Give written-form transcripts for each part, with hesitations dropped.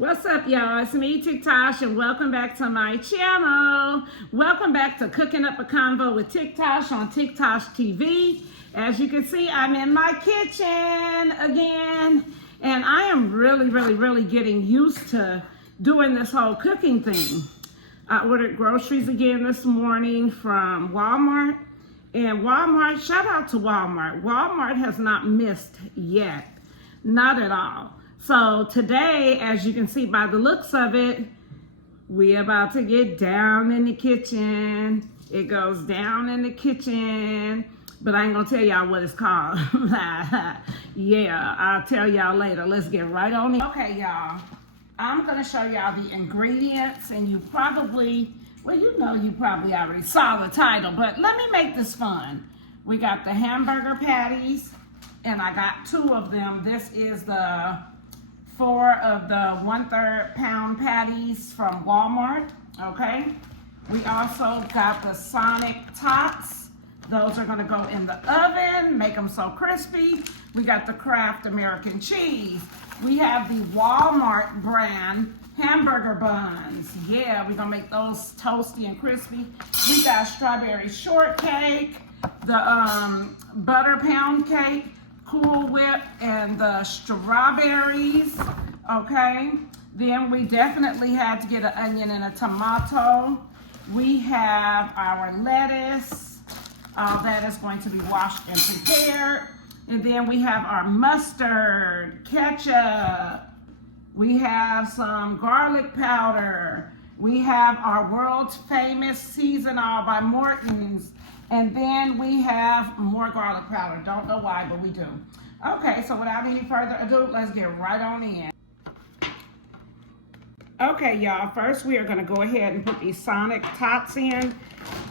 What's up, y'all? It's me, Tiktoshh, and welcome back to my channel. Welcome back to Cooking Up a Convo with Tiktoshh on Tiktoshh TV. As you can see, I'm in my kitchen again, and I am really getting used to doing this whole cooking thing. I ordered groceries again this morning from Walmart, and Walmart, shout out to Walmart. Walmart has not missed yet, not at all. So today, as you can see by the looks of it, we're about to get down in the kitchen. It goes down in the kitchen, but I ain't gonna tell y'all what it's called. Yeah, I'll tell y'all later. Let's get right on it. Okay, y'all, I'm gonna show y'all the ingredients, and you probably, well, you know, you probably already saw the title, but let me make this fun. We got the hamburger patties, and I got 2 of them. This is the 4 of the 1/3 pound patties from Walmart, okay? We also got the Sonic Tots. Those are gonna go in the oven, make them so crispy. We got the Kraft American cheese. We have the Walmart brand hamburger buns. Yeah, we're gonna make those toasty and crispy. We got strawberry shortcake, the butter pound cake, Cool Whip, and the strawberries, okay? Then we definitely had to get an onion and a tomato. We have our lettuce. All that is going to be washed and prepared. And then we have our mustard, ketchup. We have some garlic powder. We have our world's famous Seasonal by Morton's. And then we have more garlic powder. Don't know why, but we do. Okay, so without any further ado, let's get right on in. Okay, y'all, first we are gonna go ahead and put these Sonic Tots in.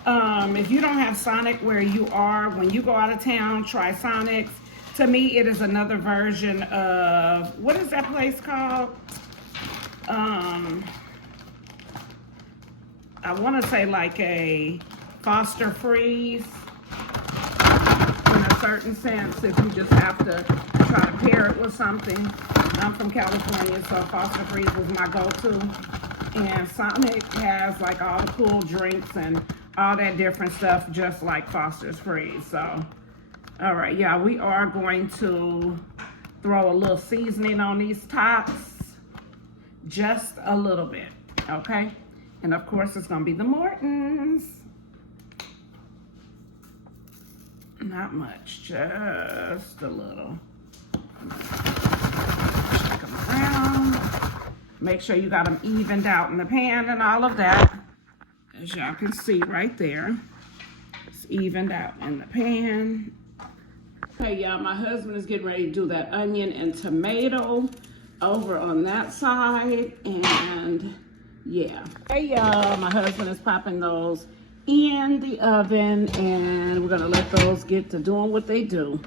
If you don't have Sonic where you are, when you go out of town, try Sonic's. To me, it is another version of, what is that place called? I wanna say like a Foster Freeze in a certain sense, if you just have to try to pair it with something. I'm from California, so Foster Freeze was my go-to. And Sonic has like all the cool drinks and all that different stuff, just like Foster's Freeze. So, all right, yeah, we are going to throw a little seasoning on these tots, just a little bit, okay? And of course, it's gonna be the Morton's. Not much, just a little. Shake them around. Make sure you got them evened out in the pan and all of that. As y'all can see right there, it's evened out in the pan. Okay, y'all, my husband is getting ready to do that onion and tomato over on that side, and yeah. Hey, y'all, my husband is popping those in the oven, and we're gonna let those get to doing what they do.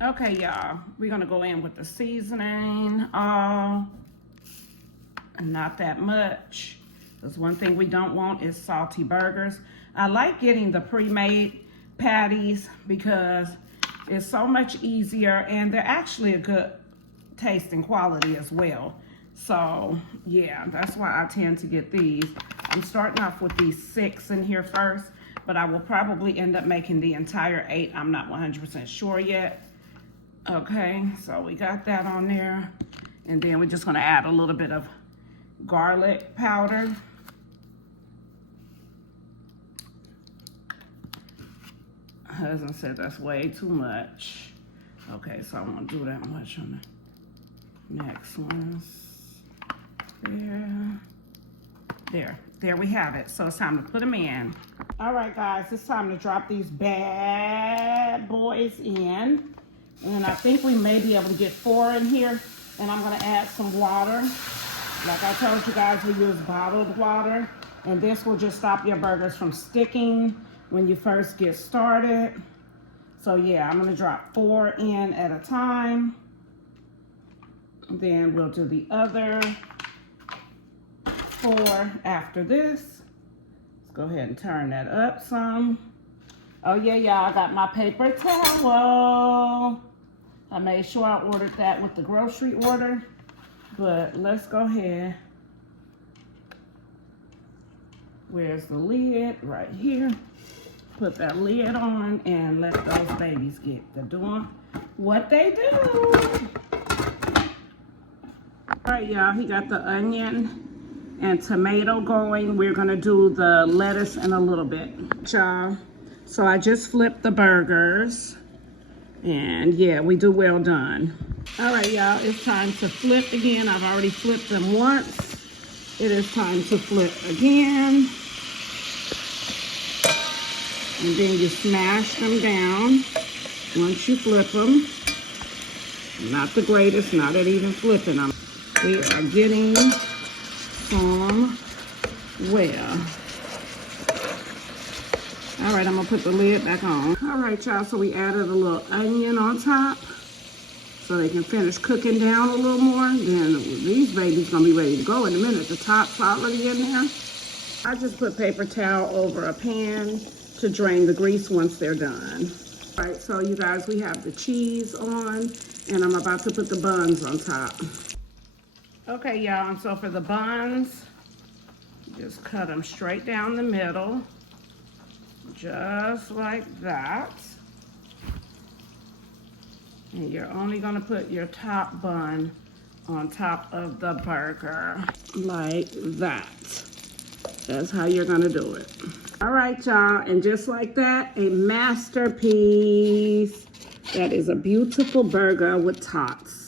Okay, y'all, we're gonna go in with the seasoning, and not that much, because one thing we don't want is salty burgers. I like getting the pre-made patties because it's so much easier, and they're actually a good taste and quality as well. So yeah, that's why I tend to get these. I'm starting off with these 6 in here first, but I will probably end up making the entire 8. I'm not 100% sure yet. Okay, so we got that on there. And then we're just gonna add a little bit of garlic powder. Husband said that's way too much. Okay, so I won't do that much on the next ones. There we have it. So it's time to put them in. All right, guys, it's time to drop these bad boys in. And I think we may be able to get 4 in here. And I'm gonna add some water. Like I told you guys, we use bottled water. And this will just stop your burgers from sticking when you first get started. So yeah, I'm gonna drop 4 in at a time. Then we'll do the other 4 after this. Let's go ahead and turn that up some. Oh yeah, y'all, I got my paper towel. I made sure I ordered that with the grocery order. But let's go ahead. Where's the lid? Right here. Put that lid on and let those babies get to doing what they do. All right, y'all, he got the onion and tomato going. We're gonna do the lettuce in a little bit, y'all. So I just flipped the burgers, and yeah, we do well done. All right, y'all, it's time to flip again. I've already flipped them once. It is time to flip again. And then you smash them down once you flip them. Not the greatest, not at even flipping them. We are getting some well. All right, I'm gonna put the lid back on. All right, y'all, so we added a little onion on top so they can finish cooking down a little more. Then these babies gonna be ready to go in a minute. The top's already in there. I just put paper towel over a pan to drain the grease once they're done. All right, so you guys, we have the cheese on, and I'm about to put the buns on top. Okay, y'all, and so for the buns, just cut them straight down the middle, just like that. And you're only gonna put your top bun on top of the burger, like that. That's how you're gonna do it. All right, y'all, and just like that, a masterpiece. That is a beautiful burger with tots.